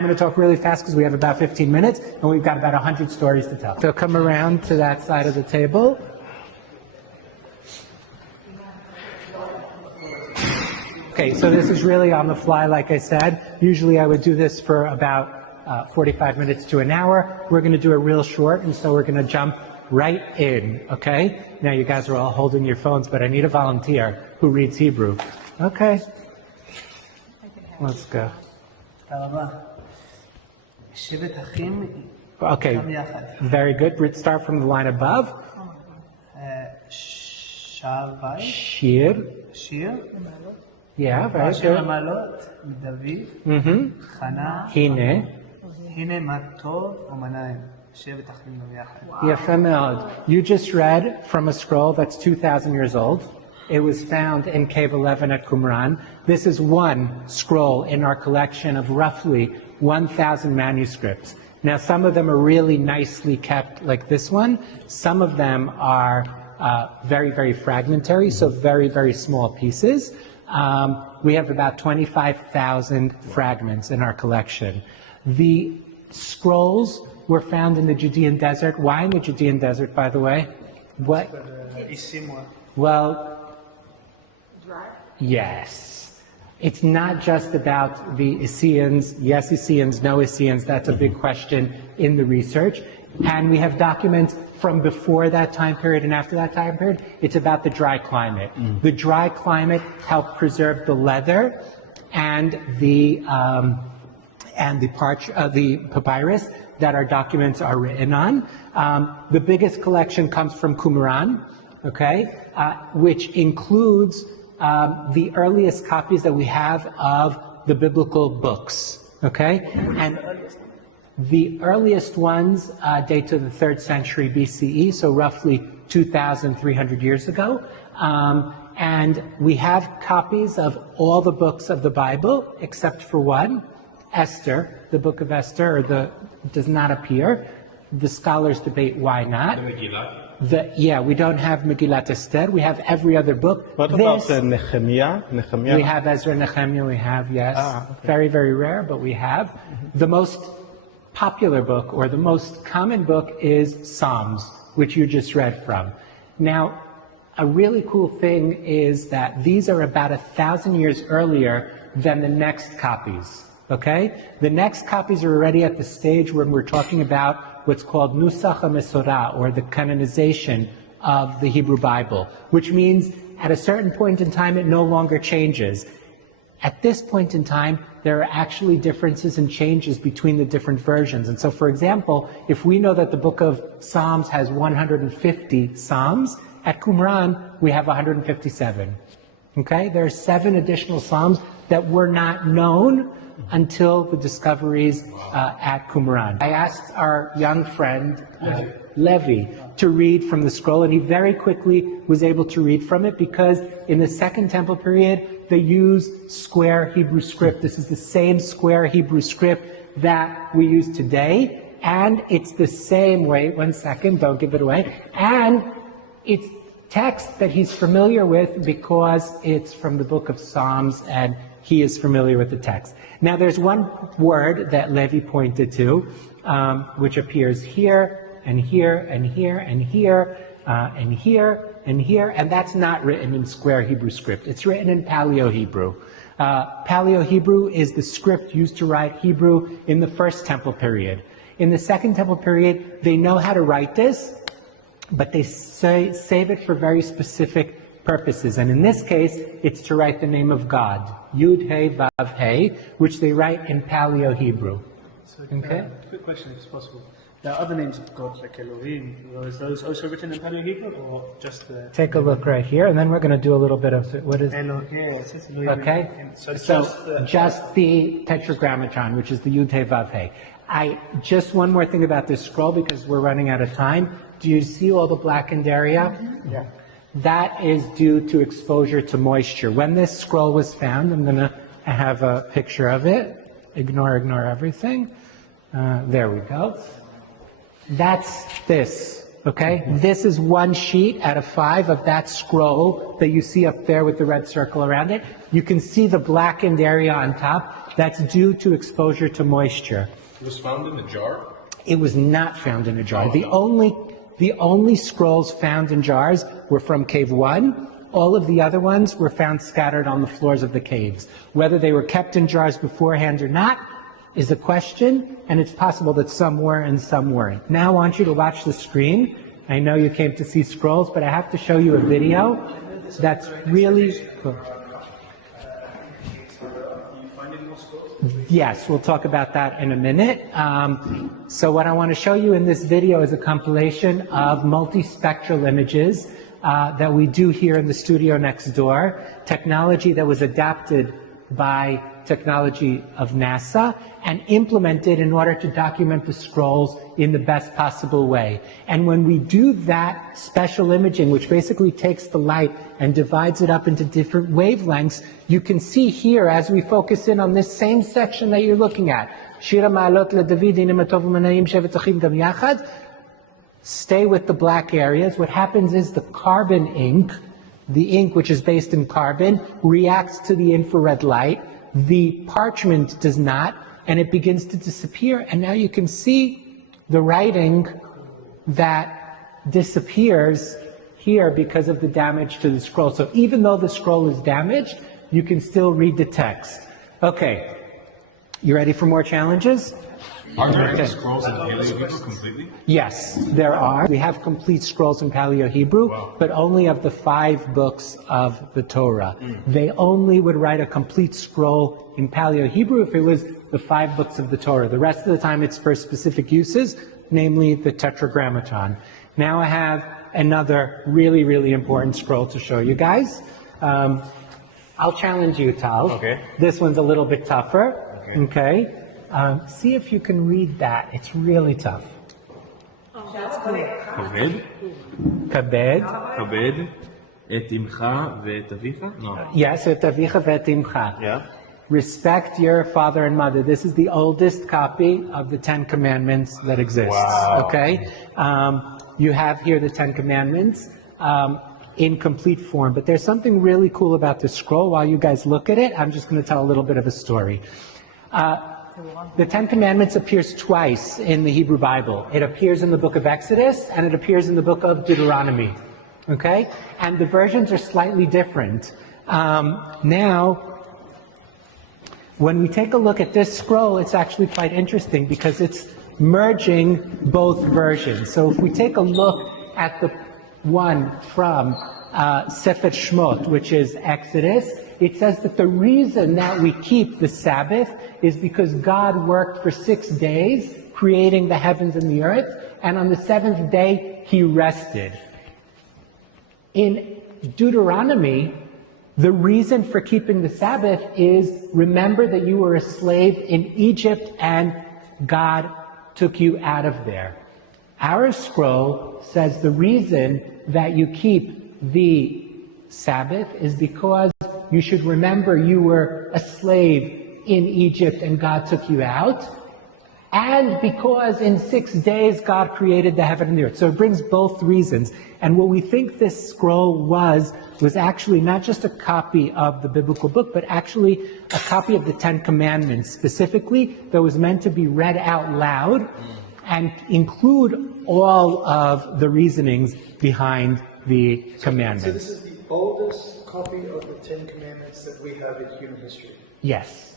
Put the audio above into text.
I'm going to talk really fast because we have about 15 minutes and we've got about 100 stories to tell. So come around to that side of the table. Okay, so this is really on the fly, like I said. Usually I would do this for about 45 minutes to an hour. We're going to do it real short, and so we're going to jump right in, okay? Now you guys are all holding your phones, but I need a volunteer who reads Hebrew. Okay. Let's go. Okay, very good. Let's start from the line above. Shir. Yeah, very good. Hine. You just read from a scroll that's 2,000 years old. It was found in Cave 11 at Qumran. This is one scroll in our collection of roughly 1,000 manuscripts. Now, some of them are really nicely kept, like this one. Some of them are very, very fragmentary, so very, very small pieces. We have about 25,000 fragments in our collection. The scrolls were found in the Judean desert. Why in the Judean desert, by the way? What? Well, yes. It's not just about the Essenes, yes Essenes, no Essenes. That's a big question in the research. And we have documents from before that time period and after that time period. It's about the dry climate. The dry climate helped preserve the leather and the papyrus that our documents are written on. The biggest collection comes from Qumran, okay, which includes the earliest copies that we have of the biblical books, okay? And the earliest ones date to the 3rd century BCE, so roughly 2,300 years ago. And we have copies of all the books of the Bible, except for one, Esther, the book of Esther, does not appear. The scholars debate why not. The Megillah. We don't have Megillat Esther. We have every other book. What about Nehemiah? We have Ezra, Nehemiah, we have, yes. Okay. Very, very rare, but we have. The most popular book, or the most common book, is Psalms, which you just read from. Now, a really cool thing is that these are about 1,000 years earlier than the next copies, okay? The next copies are already at the stage when we're talking about what's called Nusach HaMesorah, or the canonization of the Hebrew Bible, which means at a certain point in time it no longer changes. At this point in time, there are actually differences and changes between the different versions. And so, for example, if we know that the book of Psalms has 150 Psalms, at Qumran we have 157. Okay? There are 7 additional Psalms that were not known until the discoveries at Qumran. I asked our young friend, Levi, to read from the scroll, and he very quickly was able to read from it because in the Second Temple period, they used square Hebrew script. This is the same square Hebrew script that we use today, and it's the same, wait 1 second, don't give it away, and it's text that he's familiar with because it's from the book of Psalms and he is familiar with the text. Now there's one word that Levi pointed to, which appears here, and here, and here, and here, and here, and here, and that's not written in square Hebrew script. It's written in Paleo-Hebrew. Paleo-Hebrew is the script used to write Hebrew in the First Temple period. In the Second Temple period, they know how to write this, but they save it for very specific purposes. And in this case, it's to write the name of God, Yud, He, Vav, He, which they write in Paleo-Hebrew. So, quick question, if it's possible. There are other names of God, like Elohim. Are those also written in Paleo-Hebrew, or just the... Take a look right here, and then we're going to do a little bit of... What is... Elohim. Okay? So just the Tetragrammaton, which is the Yud, He, Vav, He. Just one more thing about this scroll, because we're running out of time. Do you see all the blackened area? Yeah. That is due to exposure to moisture. When this scroll was found, I'm going to have a picture of it. Ignore everything. There we go. That's this, okay? This is one sheet out of 5 of that scroll that you see up there with the red circle around it. You can see the blackened area on top. That's due to exposure to moisture. It was found in a jar? It was not found in a jar. The only scrolls found in jars were from Cave 1. All of the other ones were found scattered on the floors of the caves. Whether they were kept in jars beforehand or not is a question, and it's possible that some were and some weren't. Now I want you to watch the screen. I know you came to see scrolls, but I have to show you a video that's really cool. Yes, we'll talk about that in a minute. So what I want to show you in this video is a compilation of multispectral images that we do here in the studio next door, technology that was adapted by technology of NASA and implemented in order to document the scrolls in the best possible way. And when we do that special imaging, which basically takes the light and divides it up into different wavelengths, you can see here as we focus in on this same section that you're looking at. Shira ma'alot leDavid inim atov u'manayim shevet achim gam yachad. Stay with the black areas. What happens is the carbon ink, the ink which is based in carbon, reacts to the infrared light. The parchment does not, and it begins to disappear. And now you can see the writing that disappears here because of the damage to the scroll. So even though the scroll is damaged, you can still read the text. Okay, you ready for more challenges? Are there any scrolls in Paleo-Hebrew completely? Yes, there are. We have complete scrolls in Paleo-Hebrew, but only of the 5 books of the Torah. They only would write a complete scroll in Paleo-Hebrew if it was the 5 books of the Torah. The rest of the time it's for specific uses, namely the Tetragrammaton. Now I have another really, really important scroll to show you guys. I'll challenge you, Tal. Okay. This one's a little bit tougher. Okay. See if you can read that. It's really tough. כבד? Kabed. כבד את אמך ואת אביך? No. Yes, et avicha ve'et imcha. Yeah. Respect your father and mother. This is the oldest copy of the 10 Commandments that exists. Wow. Okay? You have here the 10 Commandments in complete form. But there's something really cool about this scroll. While you guys look at it, I'm just going to tell a little bit of a story. The 10 Commandments appears twice in the Hebrew Bible. It appears in the book of Exodus and it appears in the book of Deuteronomy. Okay? And the versions are slightly different. Now, when we take a look at this scroll, it's actually quite interesting because it's merging both versions. So if we take a look at the one from Sefer Shmot, which is Exodus, it says that the reason that we keep the Sabbath is because God worked for 6 days, creating the heavens and the earth, and on the 7th day, He rested. In Deuteronomy, the reason for keeping the Sabbath is remember that you were a slave in Egypt and God took you out of there. Our scroll says the reason that you keep the Sabbath is because you should remember you were a slave in Egypt and God took you out, and because in 6 days God created the heaven and the earth. So it brings both reasons. And what we think this scroll was actually not just a copy of the biblical book, but actually a copy of the 10 Commandments specifically that was meant to be read out loud and include all of the reasonings behind the commandments. So this is the oldest copy of the 10 Commandments that we have in human history. Yes.